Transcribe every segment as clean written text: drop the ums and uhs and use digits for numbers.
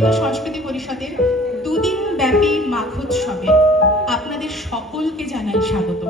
হিন্দু সংস্কৃতি পরিষদের দুদিন ব্যাপী মাঘোৎসবে আপনাদের সকলকে জানাই স্বাগত।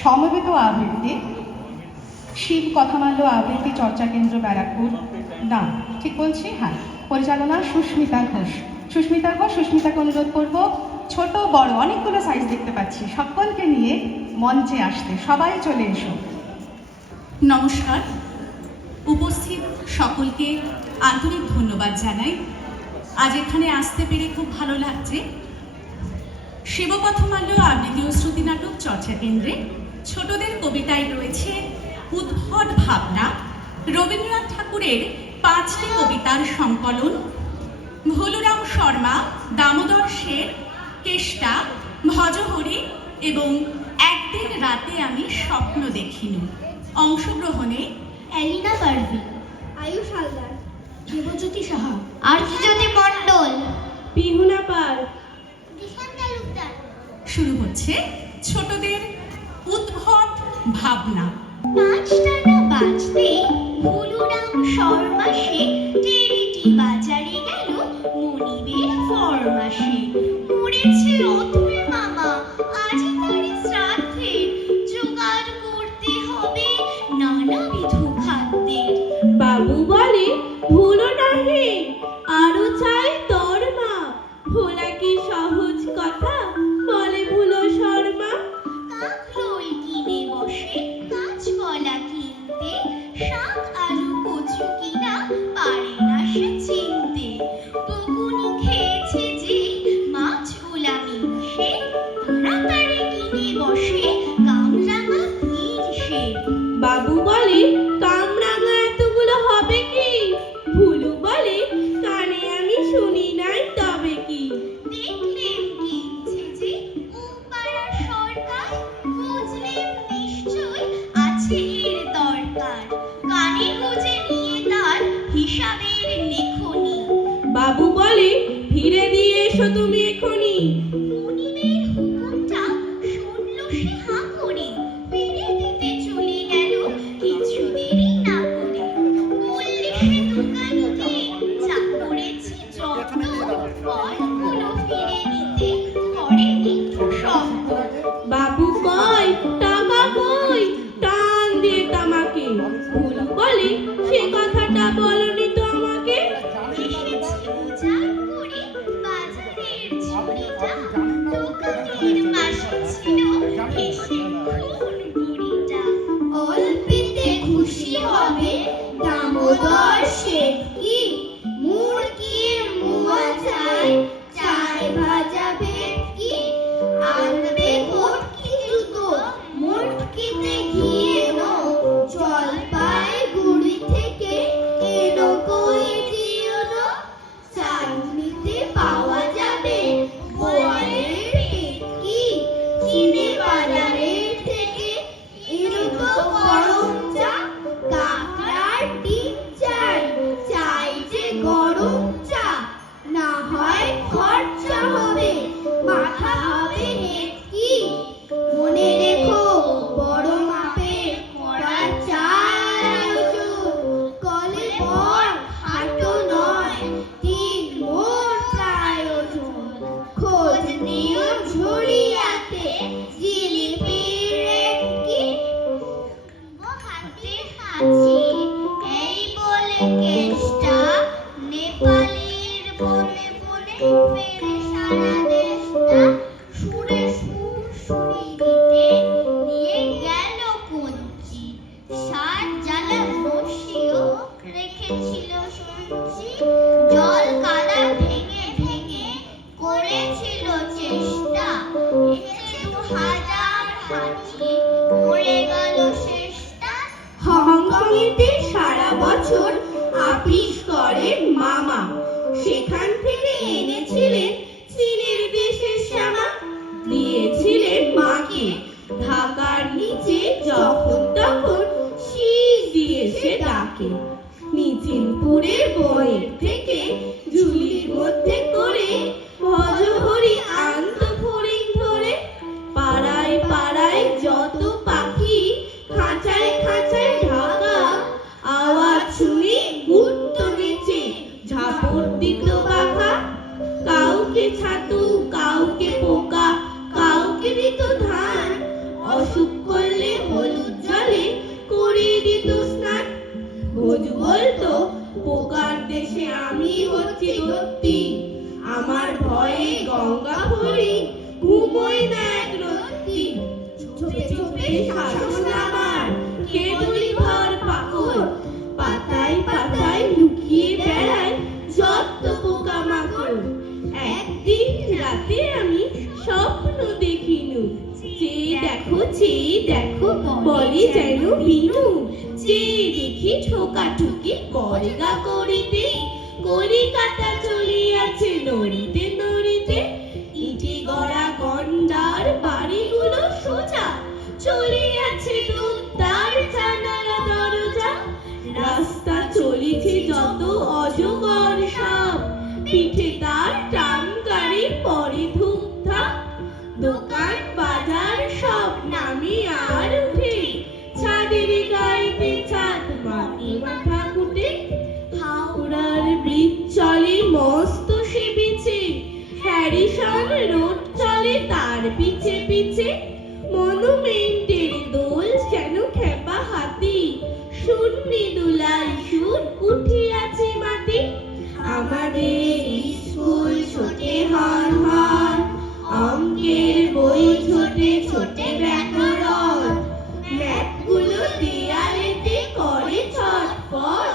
সমবেত আবৃত্তি শিব কথামাল্য আবৃত্তি চর্চা কেন্দ্র ব্যারাকপুর, না ঠিক বলছি? হ্যাঁ, পরিচালনা সুস্মিতা ঘোষ। সুস্মিতাকে অনুরোধ করব, ছোট বড় অনেকগুলো সাইজ দেখতে পাচ্ছি, সকলকে নিয়ে মঞ্চে আসতে। সবাই চলে এসো। নমস্কার, উপস্থিত সকলকে আন্তরিক ধন্যবাদ জানাই। আজ এখানে আসতে পেরে খুব ভালো লাগছে। শিবপথমাল্য আবৃত্তি ও শ্রুতি নাটক চর্চা কেন্দ্রে ছোটদের কবিতায় রয়েছে উদ্ভট ভাবনা, রবীন্দ্রনাথ ঠাকুরের 5টি কবিতার সংকলন, ভোলুরাম শর্মা, দামোদর শের, কেষ্টা, ভজহরি এবং একদিন রাতে আমি স্বপ্ন দেখিনি। অংশগ্রহণে এলিনা পারভি, আয়ুষ হালদার, দেবজ্যোতি সাহা, আরজিজ্যোতি মণ্ডল, বিহুনা পাল, দিশান তালুকদার। শুরু হচ্ছে ছোটদের উদ্ভট ভাবনা। 5টানা বাজতে ভোলুরাম শর্মা সে টেরিটি বাজারে গেল মনিবের ফরমাসে। মরেছে অতুল মামা, আজই তার শ্রাদ্ধে, জোগাড় করতে হবে নানাবিধ খাদ্যের। বাবু বলে ভুলো না হে, আরো চাই তোর মা, ভোলা কি সহজ কথা, বলে ভুলো শর্মা। কাঁকরোল কিনে বসে, কাঁচকলা কিনতে, শাক আলু কচু কিনা পারে না সে চিনতে। বকুনি খেয়েছে যে মাছ গোলামি সে, তাড়াতাড়ি কিনে বসে কামরাঙা তীর সে। বাবু বলে কামরাঙা এতগুলো হবে কি, ভুলু বলে কানে আমি শুনি নাই তবে কি। দেখলেন কিনছে যে ও পাড়ার সরকার, বুঝলেন নিশ্চয় আছে এর দরকার। কানে গুজে নিয়ে তার হিসাবের লেখনি। বাবু বলে ফিরে দিয়ে এসো তুমি এখনি। মনিবের হুকুমটা শুনল সে হাঁ করে, ফিরে দিতে চলে গেল কিছু দেরি না করে। বললে সে দোকানিকে, যা করেছি যত্ন, ফলগুলো ফিরে নিতে করেনি শব্দ। বাবু কয় টাকা কই, টান দিয়ে তামাকে। ভুলু বলে সে কথাটা বলনি তো আমাকে। এসেছি উজাড় করে বাজারের ঝুড়িটা, দোকানের পাশে ছিল হেসে খুন বুড়িটা। অল্পেতে খুশি হবে দামোদর শেঠ কি, মুরগির মোয়া চাই, চাই ভাজা ভেটকি, আনবে ভটকি জুতো, মুটকিতে ঘি এনো, জলপাই গুড়ি থেকে এনো কইটি এনো, চাটনিতে পাওয়া যাবে বোয়ালের পেটকি, চিনে বাজারের থেকে এনো তো গরম চা, কাঁকড়ার ডিম চাই, চাই যে গরম চা। না হয় খরচা হবে, মাথা হবে হেটকি, মনে রেখো বড় মাপের করা চাই আয়োজন। কলে পর হাটো নয়, ঠিক মোট আয়োজন। খোঁজ নিও ঝুড়িয়াতে জিলিপির রেট কি। হাতে হাঁচি এই বলে কেষ্টা, নেপালের বনে বনে ফেরে সারা দেশটা। সুরে সুর সুরি দিতে নিয়ে গেল কঞ্চি, সার জ্বালা বসিও রেখেছিল সঞ্চি। জল কাদা ভেঙে ভেঙে করেছিল চেষ্টা, এসে 2000 হাঁচি মরে গেল শেষটা। হংকংয়েতে সারা বছর আপিস করেন মামা, সেখান থেকে এনেছিলেন চীনের দেশের শ্যামা। দিয়েছিলেন মাকে ঢাকার নিচে, যখন তখন শীষ দিয়েছে ডাকে। নিচিনপুরের বইয়ের থেকে ঝুলির মধ্যে করে ভজহরি আনত ফড়িং ধরে। পাড়ায় পাড়ায় যত পাখি, খাঁচায় খাঁচায় ঢাকা, আওয়াজ শুনি ছাতু, কাউকে পোকা, কাউকে দিত ধান, অসুখ করলে হলুদ জলে করিয়ে দিত স্নান। ভোজ বলতো পোকার দেশে আমি হচ্ছি ধরতি, আমার ভয়ে গঙ্গা ভরি ঘুমোই না এক রত্তি। চোপে চোপে শাসন আমার কেবলই ভর পাকড়, পাতায় পাতায় লুকিয়ে বেড়ায় যত পোকা মাকড়। একদিন রাতে আমি স্বপ্ন দেখিনু, চেয়ে দেখো বলে যেন বিনু। চেয়ে দেখি ঠোকাঠুকি বর্গা করিতে, কলিকাতা চলিয়াছে নড়িতে নড়িতে। ইটে গড়া গন্ডার বাড়িগুলো সোজা, চলিয়াছে দুদ্দার জানালা দরজা। রাস্তা চলিছে যত অজগর সাপ, পিঠে তার টান গাড়ি পরে ধুপধাপ। দোকান বাজার সব নামি আর উঠে, ছাদের গাইতে চাঁদ মাটি মাথা কুটে। হাওড়ার ব্রিজ চলে মস্ত সে বিচে, হ্যারিসন রোড চলে তার পিছে পিছে। মনুমেন্টের দোল যেন খেপা হাতি, শূন্যে দুলাই সুর উঠিয়াছে মাটি। আমাদের স্কুল ছোটে হন হন, অঙ্কের বই ছোটে ছোটে ব্যাকরণ। ম্যাপগুলো দেয়ালেতে করে ছটফট,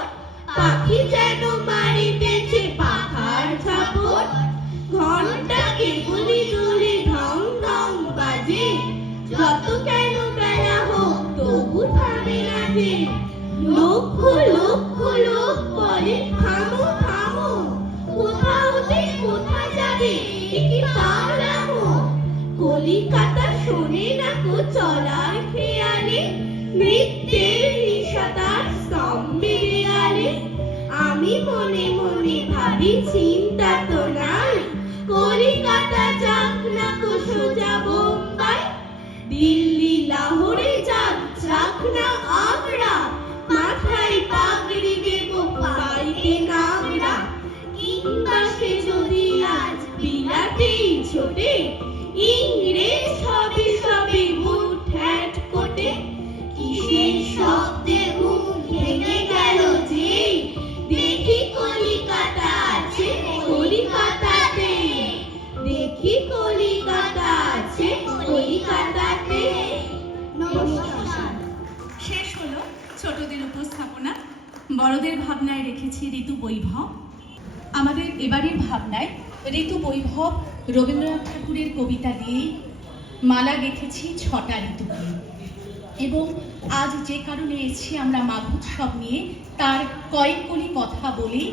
পাখি যেন মারিতেছে পাখার ঝাপট। ঘন্টা কেবলি দূরে ঢং ঢং বাজে, যত কেন বেলা হোক তবু থামে না যে। লক্ষ লক্ষ লোক বলে থামো থামো, কোথা হতে কোথা যাবে কি পাগলামো। কলিকাতা শোনে না কো চলার খেয়ালে, নৃত্যের নিশাতার স্তম্ভে দেয়ালে। আমি মনে মনে ভাবি চিন্তা তো নাই, কলিকাতা যাক না কো সোজা বোম্বাই। দিল্লি লাহোরে যাক, যাক না আগ্রা, মাথায় পাগড়ি দেব পাইতে নাগরা। কিংবা সে যদি আজ বিলাতেই ছোটে, ইংরেজ সবে সবে বুট হ্যাট কোটে। কিসের শব্দে ঘুম ভেঙে গেল যে, দেখি কলিকাতা আছে কলিকাতাতে, দেখি কলিকাতা আছে কলিকাতাতে। নমস্কার। শেষ হলো ছোটদের উপস্থাপনা। বড়দের ভাবনায় রেখেছি ঋতু বৈভব। আমাদের এবারের ভাবনায় ঋতু বৈভব রবীন্দ্রনাথ ঠাকুরের কবিতা দিয়েই মালা গেঁথেছি 6টা ঋতুকে। এবং আজ যে কারণে এসেছি আমরা মাঘোৎসব নিয়ে, তার কয়েকগুলি কথা বলেই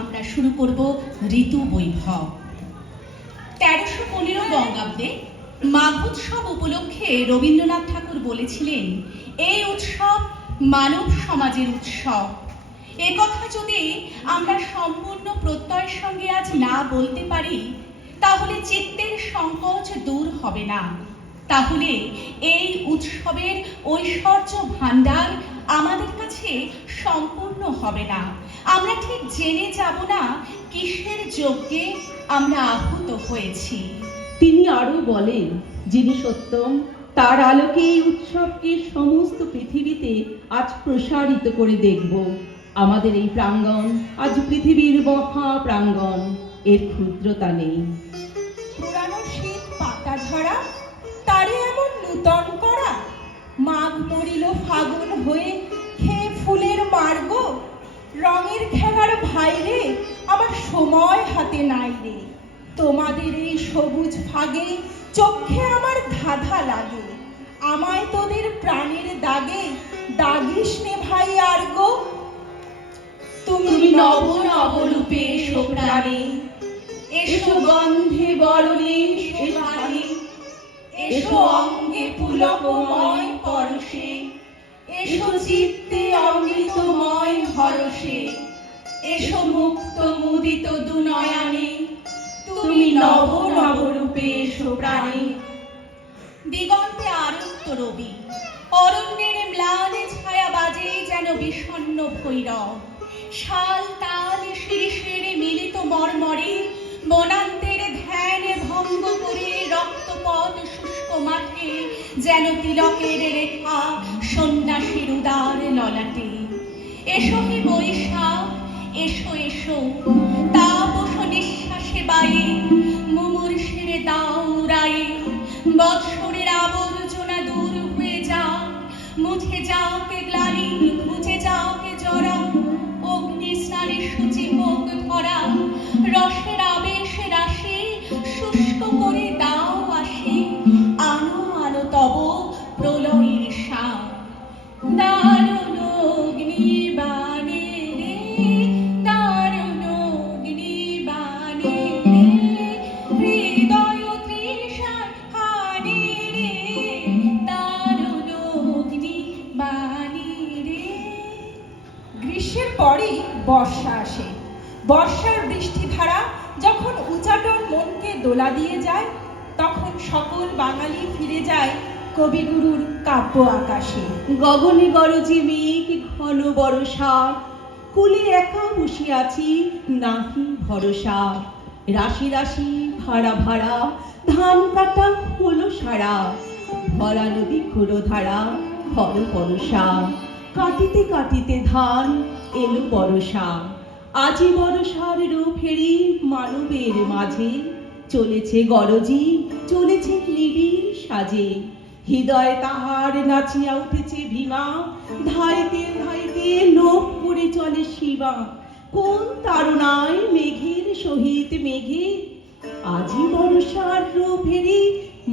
আমরা শুরু করব ঋতু বৈভব। 1315 বঙ্গাব্দে মাঘোৎসব উপলক্ষে রবীন্দ্রনাথ ঠাকুর বলেছিলেন, এই উৎসব মানব সমাজের উৎসব। এ কথা যদি আমরা সম্পূর্ণ প্রত্যয়ের সঙ্গে আজ না বলতে পারি, তাহলে চিত্তের সংকোচ দূর হবে না, তাহলে এই উৎসবের ঐশ্বর্য ভাণ্ডার আমাদের কাছে সম্পূর্ণ হবে না। আমরা ঠিক জেনে যাব না কিসের যজ্ঞে আমরা আহুত হয়েছি। তিনি আরো বলেন, যিনি সত্যম, তার আলোকে এই উৎসবকে সমস্ত পৃথিবীতে আজ প্রসারিত করে দেখব। আমাদের এই প্রাঙ্গণ আজ পৃথিবীর মহা প্রাঙ্গণ, এর ক্ষুদ্রতা নেই। পুরানো শীত পাতা ঝরা, তারে এমন নূতন করা। মাঘ মরিল ফাগুন হয়ে, খেয়ে ফুলের মার্গ। রঙের খেলার ভাইরে, আমার সময় হাতে নাই রে। তোমাদের এই সবুজ ফাগে চোখে আমার ধাঁধা লাগে। আমায় তোদের প্রাণের দাগে দাগিস নে ভাই আর গো। তুমি নব নব রূপে এসো প্রাণে, এসো গন্ধে বরণে শোভানে, এসো অঙ্গে পুলকময় পরশে, এসো চিত্তে অমৃতময় হরষে, এসো মুক্ত মুদিত দুনয়নে, তুমি নব নব রূপে এসো প্রাণে। দিগন্তে আরক্ত রবি, অরণ্যের ম্লান ছায়া বাজে যেন বিষণ্ণ ভৈরব। শাল তাল শিরিষের মিলিত মর্মরে, বনান্তের ধ্যান যেন তিলকের রেখা সন্ন্যাসীর উদার ললাটে। এসো হে বৈশাখ, এসো এসো, তাপস নিঃশ্বাসে বায়ে মুমূর্ষের দাও উড়ায়ে। বৎসরের আবর্জনা দূর হয়ে যাক, মুছে যাক গ্লানি, ঘুচে যাক জরা। অগ্নি স্নানে সূচি হোক ধরা, রসের আবেশ রাশি শুষ্ক করে দাও আসি। আনো আনো তব প্রলয়ের শাক, দারুণ অগ্নিবাণে রে, দারুণ অগ্নিবাণে রে, হৃদয় তৃষার হানে রে, দারুণ অগ্নিবাণে রে। গ্রীষ্মের পরেই বর্ষা আসে। বর্ষার বৃষ্টিধারা যখন উচাটন মনকে দোলা দিয়ে যায়, তখন সকল বাঙালি ফিরে যায় কবিগুরুর কাব্য আকাশে। গগনে গরজে মেঘ ঘন বরষা, কুলে একা বসিয়াছি নাহি ভরসা। রাশি রাশি ভাড়া ভাড়া ধান কাটা হলো সারা, ভরা নদী ঘুরো ধারা ঘর বরষা। কাটিতে কাটিতে ধান এলো বরষা, আজি বরষার রূপ হেরি মানবের মাঝে। চলেছে গরজি, চলেছে নিবিড় সাজে, হৃদয় তাহার নাচিয়া উঠেছে ভীমা। ধাইতে ধাইতে লোক করে চলে শিবা, কোন তারুণায় মেঘের সহিত মেঘে। আজি বর্ষার রূপ হেরি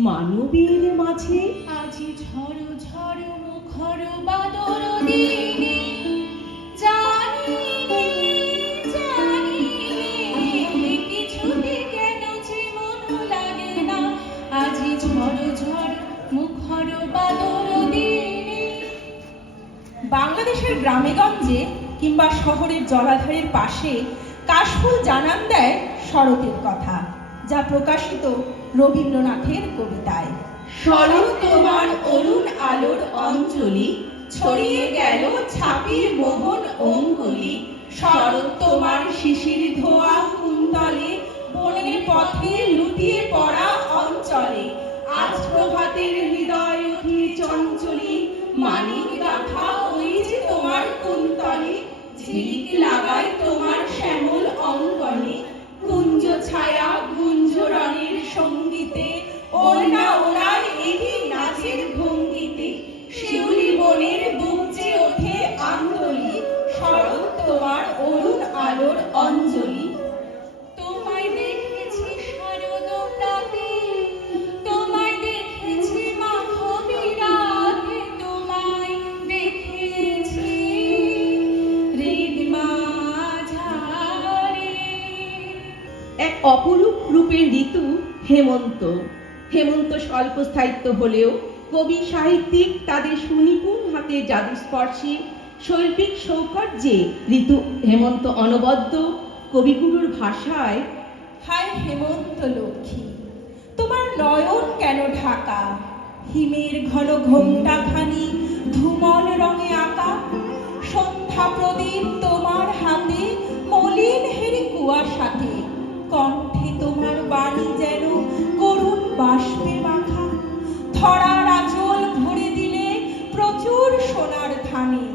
মানবের মাঝে। আজি ঝড় ঝড় মুখর বাদর দিনে, জানি নে, জানি নে, কিছুতে কেন যে মন লাগে না। আজি ঝড় ঝড় মুখর বাদর দিনে। বাংলাদেশের গ্রামেগঞ্জে কিংবা শহরের জলাধারের পাশে কাশফুল জানান দেয় শরতের কথা, যা প্রকাশিত রবীন্দ্রনাথের কবিতায়। শরৎ তোমার অরুণ আলোর অঞ্জলি, ছড়িয়ে গেল ছাপির মোহন অঙ্গুলি। শরৎ তোমার শিশির ধোয়া কুন্তলে, বনের পথে লুটিয়ে পড়া অঞ্চলে। আজ প্রভাতের হৃদয় উঠে চঞ্চলি, মানিক গাঁথা ওই যে তোমার কুন্তলে। ঝিলিক লাগায় তোমার শ্যামল অঙ্গনে, কুঞ্জ ছায়া গুঞ্জরণের সঙ্গীতে। ওড়না ওড়ায় এটি নাচের ভঙ্গিতে, শিউলি বনের বুক যে ওঠে আন্দোলি। শরৎ তোমার অরুণ আলোর অঞ্জলি। তোমায় দেখেছি শারদ প্রাতে, তোমায় দেখেছি মাধবী রাতে, তোমায় দেখেছি হৃদ মাঝারে। এক অপরূপ রূপের ঋতু হেমন্ত। হেমন্ত স্বল্প স্থায়িত্ব হলেও কবি সাহিত্যিক তাদের সুনিপুণ হাতে জাদুস্পর্শী শৈল্পিক সৌকর্যে ঋতু হেমন্ত অনবদ্য। কবিগুরুর ভাষায়, হায় হেমন্ত লক্ষ্মী, তোমার নয়ন কেন ঢাকা? হিমের ঘন ঘোমটাখানি ধূমল রঙে আঁকা। সন্ধ্যা প্রদীপ তোমার হাতে, মলিন হেরি কুয়াশাতে। কণ্ঠে তোমার বাণী যেন করুণ বাষ্পে মাখা। ধরার আঁচল ভরে দিলে প্রচুর সোনার ধানে।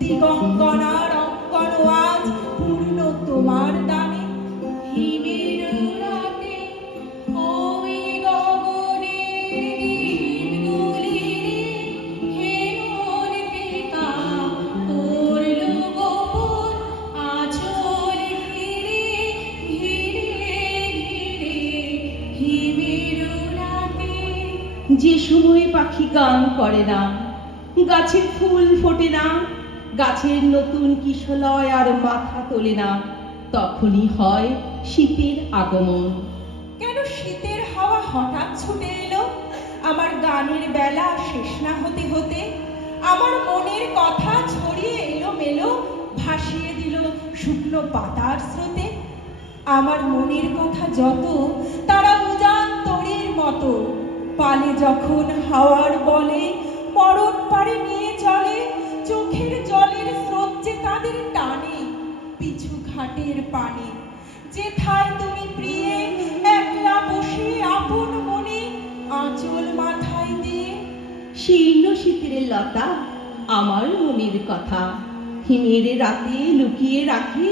দিগঙ্গনার অঙ্গন আজ পূর্ণ তোমার দানে। হিমের রাতে ওই গগনের দীপগুলি রে, হেমর টিকা করল গোপন আঁচল ঘিরে, ঘিরে ঘিরে হিমের রাতে। যে সময় পাখি গান করে না, গাছে ফুল ফোটে না, গাছের নতুন কিশলয় আর মাথা তোলে না, তখনই হয় শীতের আগমন। কেন শীতের হাওয়া হঠাৎ ছুটে এলো আমার গানের বেলা শেষ না হতে হতে? আমার মনের কথা ছড়িয়ে এলো মেলো, ভাসিয়ে দিল শুকনো পাতার স্রোতে। আমার মনের কথা যত তারা উজান তরির মতো, পালে যখন হাওয়ার বলে মরণ পারে নিয়ে চলে। চোখের জলের স্রোত যে তাদের টানে পিছু ঘাটের পানে। যেথায় তুমি প্রিয়ে একলা বসে আপন মনে আঁচল মাথায় দিয়ে, শীর্ণ শীতের লতা আমার মনের কথা হিমের রাতে লুকিয়ে রাখে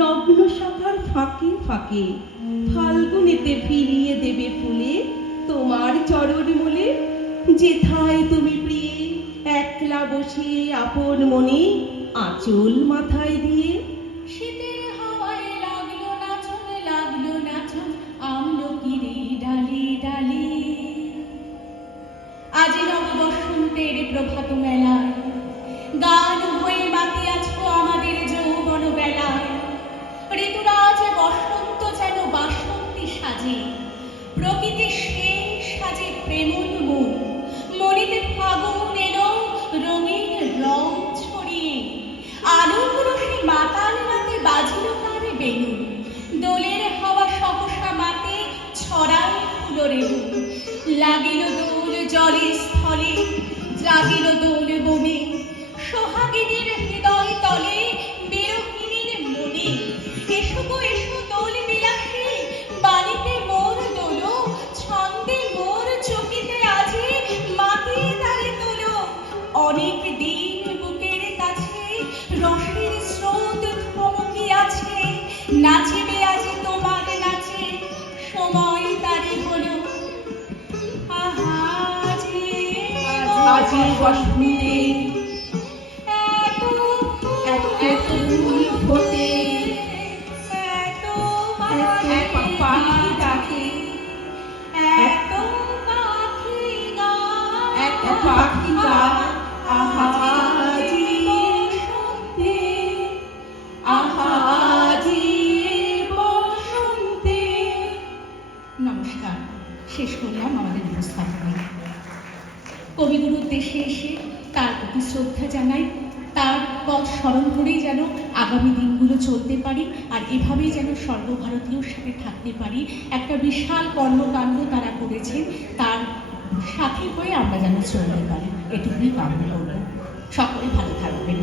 নগ্ন শাখার ফাঁকে ফাঁকে ফাল্গুনেতে ফিরিয়ে দেবে ফুলে তোমার চরণ মূলে যেথায় তুমি প্রিয়ে একলা বসে আপন মনে আঁচল মাথায় দিয়ে শীতের হাওয়ায় লাগলো নাচন আমলকিরে ডালে ডালে আজ নব বসন্তের প্রভাত মেলায় গান হয়ে মাতি আছো আমাদের যৌবন বেলায় ঋতুরাজ বসন্ত যেন বাসন্তী সাজে প্রকৃতি সেই সাজে প্রেমোন্মুখ মনিতে ফাগুন এলো রঙের রং ছড়িয়ে আনন্দ রসে মাতাল রাতে বাজিল কানে বেনু দোলের হাওয়া সহসা মাতে ছড়ায় ফুলরেণু লাগিল দোল জলে স্থলে জাগিল দোল বনে সোহাগিনীর হৃদয় তলে বিরহিণীর মনে এসো গো এসো দোল বিলাসী বালিতে মোর দোলো ছন্দে মোর চকিতে আজি মাতিয়ে তালে তোলো অনেক দিন বুকের কাছে রসের স্রোত থমকি আছে নাচিবে আজি তোমার নাচে সময় তারি হলো আজি বসন্তে এত এত ফুল ফোটে এত এত পাখি ডাকে এত পাখি গায় এত পাখি গায় আহাজি বসন্তে আহাজি বসন্তে। নমস্কার, শেষ করলাম আমাদের উপস্থাপনা। কবিগুরুর উদ্দেশ্যে এসে তার প্রতি শ্রদ্ধা জানাই, তার পথ স্মরণ করেই যেন আগামী দিনগুলো চলতে পারি আর এভাবেই যেন সর্বভারতীয়র সাথে থাকতে পারি। একটা বিশাল কর্মকাণ্ড তারা করেছেন, তার সাথে হয়ে আমরা যেন চলতে পারি, এটুকুই কামনা করব। সকলে ভালো থাকবেন।